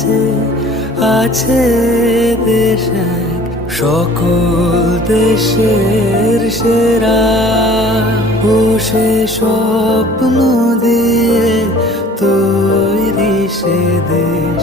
মাঝে আছে দেশ এক, সকল দেশের সেরা। ও সে স্বপ্ন দিয়ে তৈরি সে দেশ,